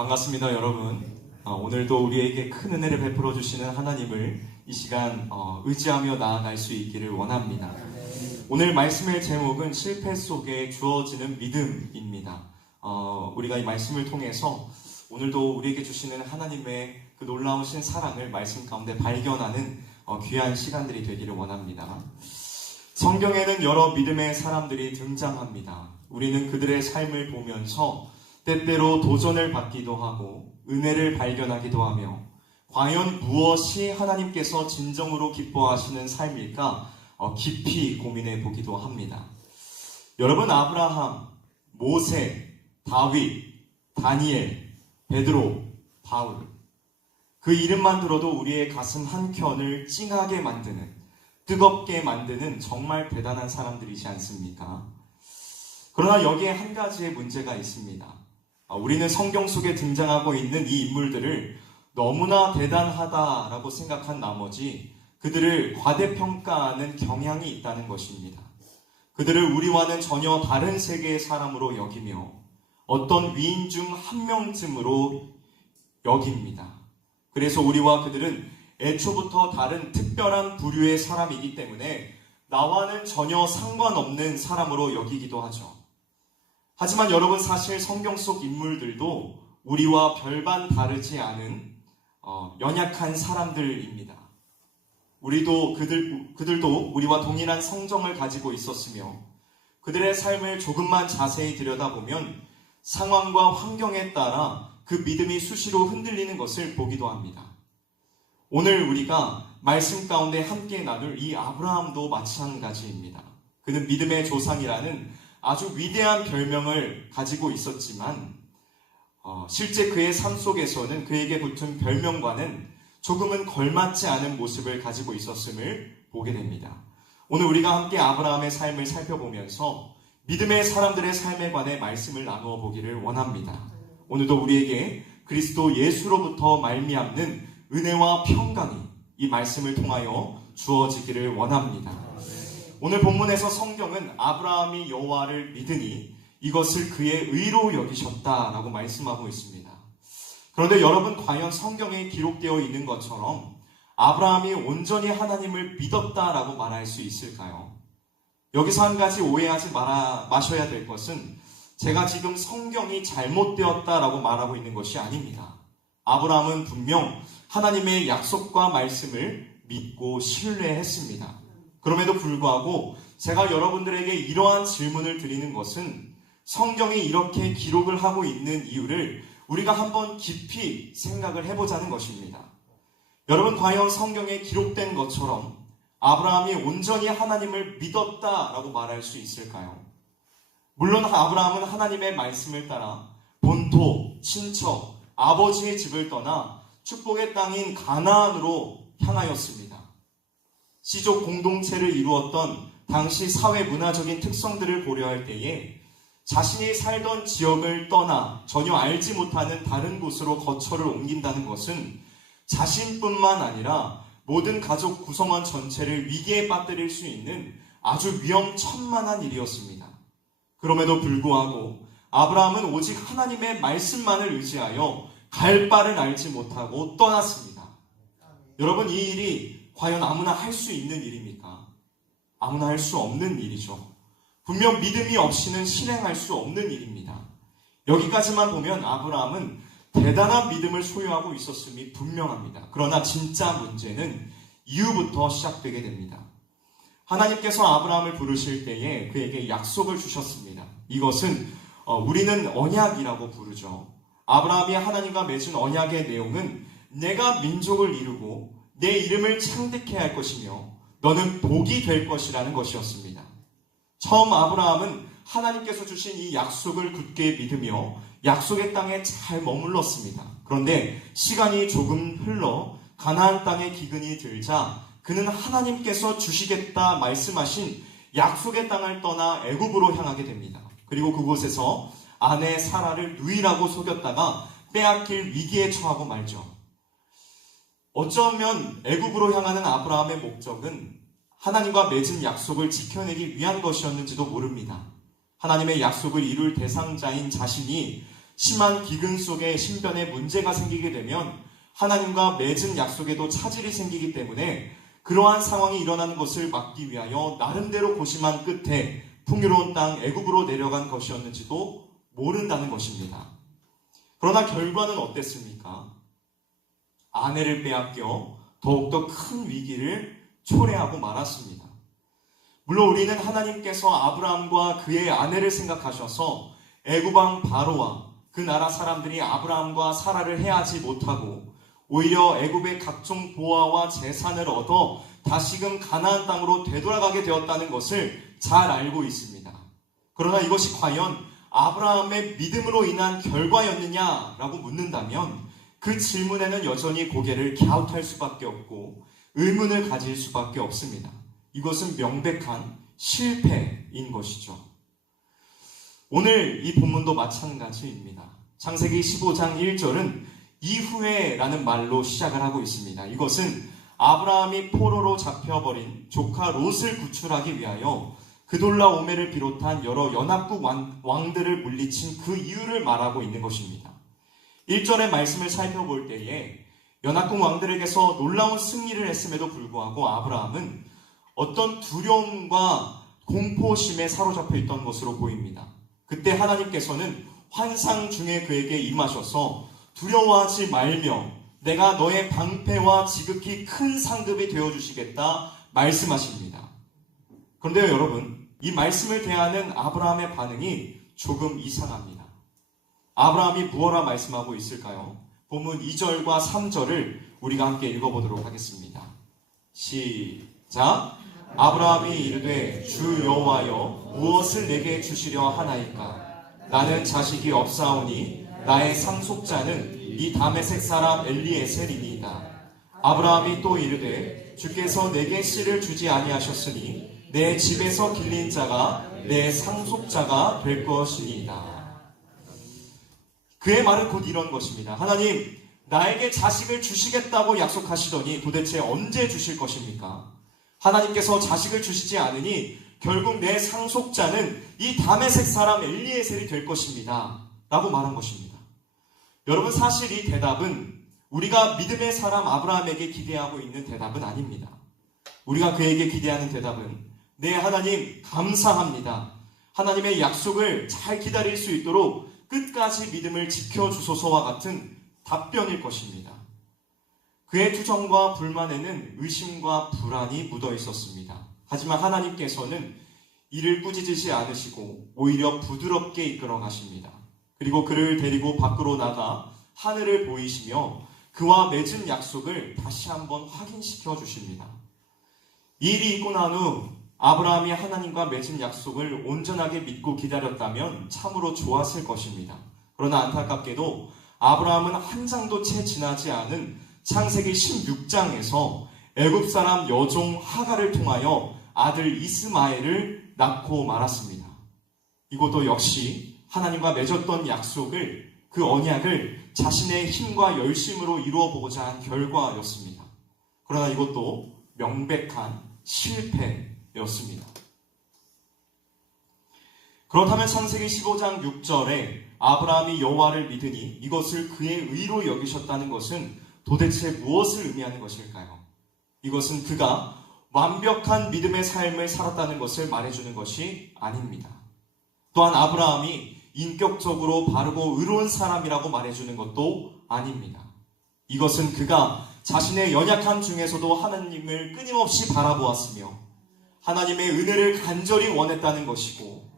반갑습니다, 여러분. 오늘도 우리에게 큰 은혜를 베풀어 주시는 하나님을 이 시간 의지하며 나아갈 수 있기를 원합니다. 오늘 말씀의 제목은 실패 속에 주어지는 믿음입니다. 우리가 이 말씀을 통해서 오늘도 우리에게 주시는 하나님의 그 놀라우신 사랑을 말씀 가운데 발견하는 귀한 시간들이 되기를 원합니다. 성경에는 여러 믿음의 사람들이 등장합니다. 우리는 그들의 삶을 보면서 때때로 도전을 받기도 하고 은혜를 발견하기도 하며 과연 무엇이 하나님께서 진정으로 기뻐하시는 삶일까 깊이 고민해 보기도 합니다. 여러분, 아브라함, 모세, 다윗, 다니엘, 베드로, 바울, 그 이름만 들어도 우리의 가슴 한켠을 찡하게 만드는, 뜨겁게 만드는 정말 대단한 사람들이지 않습니까? 그러나 여기에 한 가지의 문제가 있습니다. 우리는 성경 속에 등장하고 있는 이 인물들을 너무나 대단하다라고 생각한 나머지 그들을 과대평가하는 경향이 있다는 것입니다. 그들을 우리와는 전혀 다른 세계의 사람으로 여기며 어떤 위인 중 한 명쯤으로 여깁니다. 그래서 우리와 그들은 애초부터 다른 특별한 부류의 사람이기 때문에 나와는 전혀 상관없는 사람으로 여기기도 하죠. 하지만 여러분, 사실 성경 속 인물들도 우리와 별반 다르지 않은 연약한 사람들입니다. 그들도 우리와 동일한 성정을 가지고 있었으며 그들의 삶을 조금만 자세히 들여다보면 상황과 환경에 따라 그 믿음이 수시로 흔들리는 것을 보기도 합니다. 오늘 우리가 말씀 가운데 함께 나눌 이 아브라함도 마찬가지입니다. 그는 믿음의 조상이라는 아주 위대한 별명을 가지고 있었지만 실제 그의 삶 속에서는 그에게 붙은 별명과는 조금은 걸맞지 않은 모습을 가지고 있었음을 보게 됩니다. 오늘 우리가 함께 아브라함의 삶을 살펴보면서 믿음의 사람들의 삶에 관해 말씀을 나누어 보기를 원합니다. 오늘도 우리에게 그리스도 예수로부터 말미암는 은혜와 평강이 이 말씀을 통하여 주어지기를 원합니다. 오늘 본문에서 성경은 아브라함이 여호와를 믿으니 이것을 그의 의로 여기셨다라고 말씀하고 있습니다. 그런데 여러분, 과연 성경에 기록되어 있는 것처럼 아브라함이 온전히 하나님을 믿었다라고 말할 수 있을까요? 여기서 한 가지 오해하지 마셔야 될 것은 제가 지금 성경이 잘못되었다라고 말하고 있는 것이 아닙니다. 아브라함은 분명 하나님의 약속과 말씀을 믿고 신뢰했습니다. 그럼에도 불구하고 제가 여러분들에게 이러한 질문을 드리는 것은 성경이 이렇게 기록을 하고 있는 이유를 우리가 한번 깊이 생각을 해보자는 것입니다. 여러분, 과연 성경에 기록된 것처럼 아브라함이 온전히 하나님을 믿었다라고 말할 수 있을까요? 물론 아브라함은 하나님의 말씀을 따라 본토, 친척, 아버지의 집을 떠나 축복의 땅인 가나안으로 향하였습니다. 시족 공동체를 이루었던 당시 사회 문화적인 특성들을 고려할 때에 자신이 살던 지역을 떠나 전혀 알지 못하는 다른 곳으로 거처를 옮긴다는 것은 자신뿐만 아니라 모든 가족 구성원 전체를 위기에 빠뜨릴 수 있는 아주 위험천만한 일이었습니다. 그럼에도 불구하고 아브라함은 오직 하나님의 말씀만을 의지하여 갈 바를 알지 못하고 떠났습니다. 여러분, 이 일이 과연 아무나 할 수 있는 일입니까? 아무나 할 수 없는 일이죠. 분명 믿음이 없이는 실행할 수 없는 일입니다. 여기까지만 보면 아브라함은 대단한 믿음을 소유하고 있었음이 분명합니다. 그러나 진짜 문제는 이후부터 시작되게 됩니다. 하나님께서 아브라함을 부르실 때에 그에게 약속을 주셨습니다. 이것은 우리는 언약이라고 부르죠. 아브라함이 하나님과 맺은 언약의 내용은 내가 민족을 이루고 내 이름을 창대케 할 것이며 너는 복이 될 것이라는 것이었습니다. 처음 아브라함은 하나님께서 주신 이 약속을 굳게 믿으며 약속의 땅에 잘 머물렀습니다. 그런데 시간이 조금 흘러 가나안 땅에 기근이 들자 그는 하나님께서 주시겠다 말씀하신 약속의 땅을 떠나 애굽으로 향하게 됩니다. 그리고 그곳에서 아내 사라를 누이라고 속였다가 빼앗길 위기에 처하고 말죠. 어쩌면 애굽으로 향하는 아브라함의 목적은 하나님과 맺은 약속을 지켜내기 위한 것이었는지도 모릅니다. 하나님의 약속을 이룰 대상자인 자신이 심한 기근 속에 신변에 문제가 생기게 되면 하나님과 맺은 약속에도 차질이 생기기 때문에 그러한 상황이 일어나는 것을 막기 위하여 나름대로 고심한 끝에 풍요로운 땅 애굽으로 내려간 것이었는지도 모른다는 것입니다. 그러나 결과는 어땠습니까? 아내를 빼앗겨 더욱더 큰 위기를 초래하고 말았습니다. 물론 우리는 하나님께서 아브라함과 그의 아내를 생각하셔서 애굽 왕 바로와 그 나라 사람들이 아브라함과 사라를 해하지 못하고 오히려 애굽의 각종 보화와 재산을 얻어 다시금 가나안 땅으로 되돌아가게 되었다는 것을 잘 알고 있습니다. 그러나 이것이 과연 아브라함의 믿음으로 인한 결과였느냐라고 묻는다면 그 질문에는 여전히 고개를 갸웃할 수밖에 없고 의문을 가질 수밖에 없습니다. 이것은 명백한 실패인 것이죠. 오늘 이 본문도 마찬가지입니다. 창세기 15장 1절은 이후에 라는 말로 시작을 하고 있습니다. 이것은 아브라함이 포로로 잡혀버린 조카 롯을 구출하기 위하여 그돌라오멜을 비롯한 여러 연합국 왕들을 물리친 그 이유를 말하고 있는 것입니다. 1절의 말씀을 살펴볼 때에 연합국 왕들에게서 놀라운 승리를 했음에도 불구하고 아브라함은 어떤 두려움과 공포심에 사로잡혀 있던 것으로 보입니다. 그때 하나님께서는 환상 중에 그에게 임하셔서 두려워하지 말며 내가 너의 방패와 지극히 큰 상급이 되어주시겠다 말씀하십니다. 그런데요 여러분, 이 말씀을 대하는 아브라함의 반응이 조금 이상합니다. 아브라함이 무엇라 말씀하고 있을까요? 본문 2절과 3절을 우리가 함께 읽어보도록 하겠습니다. 시작. 아브라함이 이르되 주 여호와여 무엇을 내게 주시려 하나이까? 나는 자식이 없사오니 나의 상속자는 이 다메섹 사람 엘리에셀이니이다. 아브라함이 또 이르되 주께서 내게 씨를 주지 아니하셨으니 내 집에서 길린 자가 내 상속자가 될 것이니이다. 그의 말은 곧 이런 것입니다. 하나님, 나에게 자식을 주시겠다고 약속하시더니 도대체 언제 주실 것입니까? 하나님께서 자식을 주시지 않으니 결국 내 상속자는 이 다메섹 사람 엘리에셀이 될 것입니다. 라고 말한 것입니다. 여러분, 사실 이 대답은 우리가 믿음의 사람 아브라함에게 기대하고 있는 대답은 아닙니다. 우리가 그에게 기대하는 대답은 네, 하나님 감사합니다. 하나님의 약속을 잘 기다릴 수 있도록 끝까지 믿음을 지켜주소서와 같은 답변일 것입니다. 그의 투정과 불만에는 의심과 불안이 묻어 있었습니다. 하지만 하나님께서는 이를 꾸짖으시 않으시고 오히려 부드럽게 이끌어 가십니다. 그리고 그를 데리고 밖으로 나가 하늘을 보이시며 그와 맺은 약속을 다시 한번 확인시켜 주십니다. 이 일이 있고 난 후 아브라함이 하나님과 맺은 약속을 온전하게 믿고 기다렸다면 참으로 좋았을 것입니다. 그러나 안타깝게도 아브라함은 한 장도 채 지나지 않은 창세기 16장에서 애굽 사람 여종 하갈을 통하여 아들 이스마엘을 낳고 말았습니다. 이것도 역시 하나님과 맺었던 약속을, 그 언약을 자신의 힘과 열심으로 이루어보고자 한 결과였습니다. 그러나 이것도 명백한 실패였습니다. 그렇다면 창세기 15장 6절에 아브라함이 여호와를 믿으니 이것을 그의 의로 여기셨다는 것은 도대체 무엇을 의미하는 것일까요? 이것은 그가 완벽한 믿음의 삶을 살았다는 것을 말해주는 것이 아닙니다. 또한 아브라함이 인격적으로 바르고 의로운 사람이라고 말해주는 것도 아닙니다. 이것은 그가 자신의 연약함 중에서도 하나님을 끊임없이 바라보았으며 하나님의 은혜를 간절히 원했다는 것이고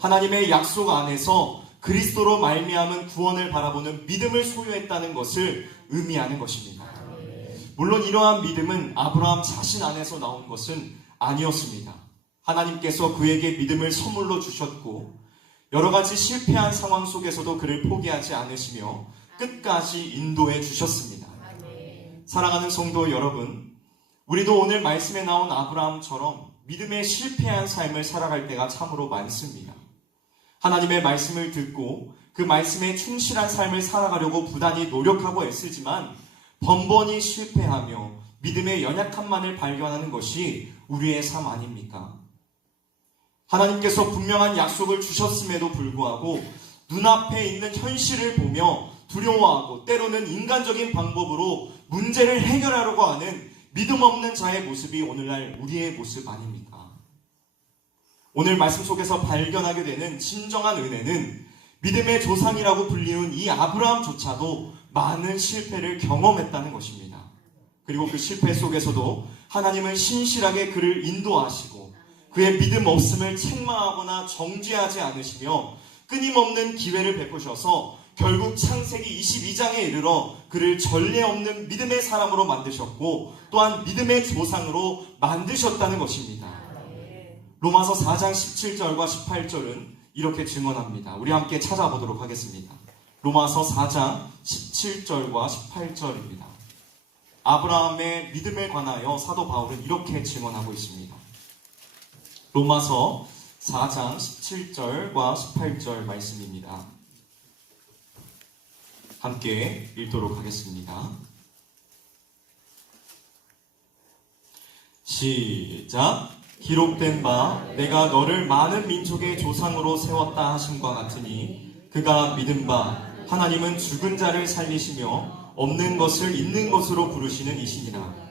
하나님의 약속 안에서 그리스도로 말미암은 구원을 바라보는 믿음을 소유했다는 것을 의미하는 것입니다. 물론 이러한 믿음은 아브라함 자신 안에서 나온 것은 아니었습니다. 하나님께서 그에게 믿음을 선물로 주셨고 여러 가지 실패한 상황 속에서도 그를 포기하지 않으시며 끝까지 인도해 주셨습니다. 사랑하는 성도 여러분, 우리도 오늘 말씀에 나온 아브라함처럼 믿음의 실패한 삶을 살아갈 때가 참으로 많습니다. 하나님의 말씀을 듣고 그 말씀에 충실한 삶을 살아가려고 부단히 노력하고 애쓰지만 번번이 실패하며 믿음의 연약함만을 발견하는 것이 우리의 삶 아닙니까? 하나님께서 분명한 약속을 주셨음에도 불구하고 눈앞에 있는 현실을 보며 두려워하고 때로는 인간적인 방법으로 문제를 해결하려고 하는 믿음 없는 자의 모습이 오늘날 우리의 모습 아닙니까? 오늘 말씀 속에서 발견하게 되는 진정한 은혜는 믿음의 조상이라고 불리운 이 아브라함조차도 많은 실패를 경험했다는 것입니다. 그리고 그 실패 속에서도 하나님은 신실하게 그를 인도하시고 그의 믿음 없음을 책망하거나 정죄하지 않으시며 끊임없는 기회를 베푸셔서 결국 창세기 22장에 이르러 그를 전례 없는 믿음의 사람으로 만드셨고 또한 믿음의 조상으로 만드셨다는 것입니다. 로마서 4장 17절과 18절은 이렇게 증언합니다. 우리 함께 찾아보도록 하겠습니다. 로마서 4장 17절과 18절입니다. 아브라함의 믿음에 관하여 사도 바울은 이렇게 증언하고 있습니다. 로마서 4장 17절과 18절 말씀입니다. 함께 읽도록 하겠습니다. 시작. 기록된 바 내가 너를 많은 민족의 조상으로 세웠다 하심과 같으니 그가 믿은 바 하나님은 죽은 자를 살리시며 없는 것을 있는 것으로 부르시는 이시니라.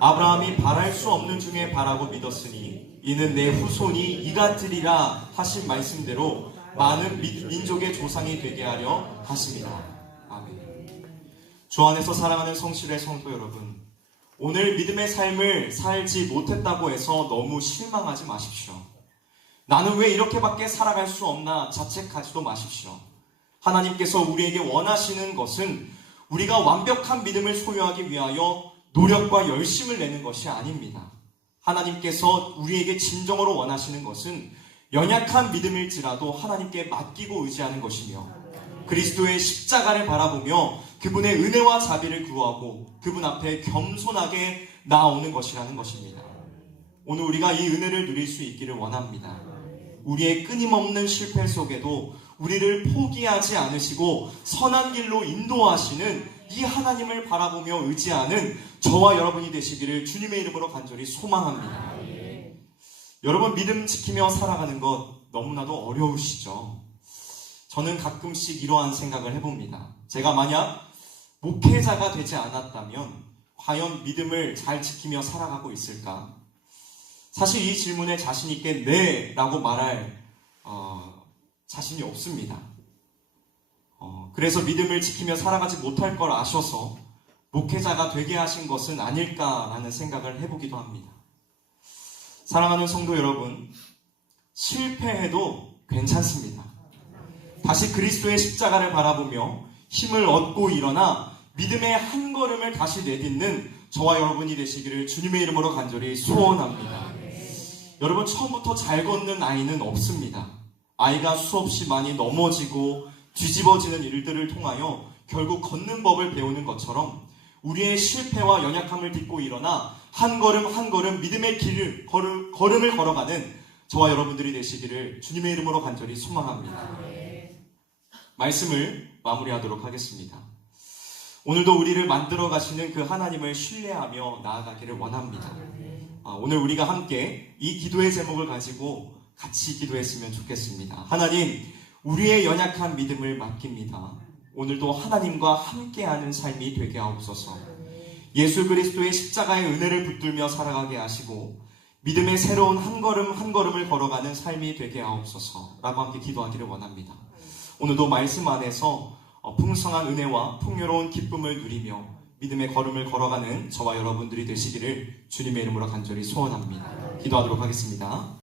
아브라함이 바랄 수 없는 중에 바라고 믿었으니 이는 내 후손이 이같으리라 하신 말씀대로 많은 민족의 조상이 되게 하려 하심이라. 아멘. 주 안에서 사랑하는 성실의 성도 여러분, 오늘 믿음의 삶을 살지 못했다고 해서 너무 실망하지 마십시오. 나는 왜 이렇게밖에 살아갈 수 없나 자책하지도 마십시오. 하나님께서 우리에게 원하시는 것은 우리가 완벽한 믿음을 소유하기 위하여 노력과 열심을 내는 것이 아닙니다. 하나님께서 우리에게 진정으로 원하시는 것은 연약한 믿음일지라도 하나님께 맡기고 의지하는 것이며 그리스도의 십자가를 바라보며 그분의 은혜와 자비를 구하고 그분 앞에 겸손하게 나아오는 것이라는 것입니다. 오늘 우리가 이 은혜를 누릴 수 있기를 원합니다. 우리의 끊임없는 실패 속에도 우리를 포기하지 않으시고 선한 길로 인도하시는 이 하나님을 바라보며 의지하는 저와 여러분이 되시기를 주님의 이름으로 간절히 소망합니다. 여러분, 믿음 지키며 살아가는 것 너무나도 어려우시죠? 저는 가끔씩 이러한 생각을 해봅니다. 제가 만약 목회자가 되지 않았다면 과연 믿음을 잘 지키며 살아가고 있을까? 사실 이 질문에 자신 있게 네 라고 말할 자신이 없습니다. 그래서 믿음을 지키며 살아가지 못할 걸 아셔서 목회자가 되게 하신 것은 아닐까라는 생각을 해보기도 합니다. 사랑하는 성도 여러분, 실패해도 괜찮습니다. 다시 그리스도의 십자가를 바라보며 힘을 얻고 일어나 믿음의 한 걸음을 다시 내딛는 저와 여러분이 되시기를 주님의 이름으로 간절히 소원합니다. 여러분, 처음부터 잘 걷는 아이는 없습니다. 아이가 수없이 많이 넘어지고 뒤집어지는 일들을 통하여 결국 걷는 법을 배우는 것처럼 우리의 실패와 연약함을 딛고 일어나 한 걸음 한 걸음 믿음의 걸음을 걸어가는 저와 여러분들이 되시기를 주님의 이름으로 간절히 소망합니다. 말씀을 마무리하도록 하겠습니다. 오늘도 우리를 만들어 가시는 그 하나님을 신뢰하며 나아가기를 원합니다. 오늘 우리가 함께 이 기도의 제목을 가지고 같이 기도했으면 좋겠습니다. 하나님, 우리의 연약한 믿음을 맡깁니다. 오늘도 하나님과 함께하는 삶이 되게 하옵소서. 예수 그리스도의 십자가의 은혜를 붙들며 살아가게 하시고 믿음의 새로운 한 걸음 한 걸음을 걸어가는 삶이 되게 하옵소서 라고 함께 기도하기를 원합니다. 오늘도 말씀 안에서 풍성한 은혜와 풍요로운 기쁨을 누리며 믿음의 걸음을 걸어가는 저와 여러분들이 되시기를 주님의 이름으로 간절히 소원합니다. 기도하도록 하겠습니다.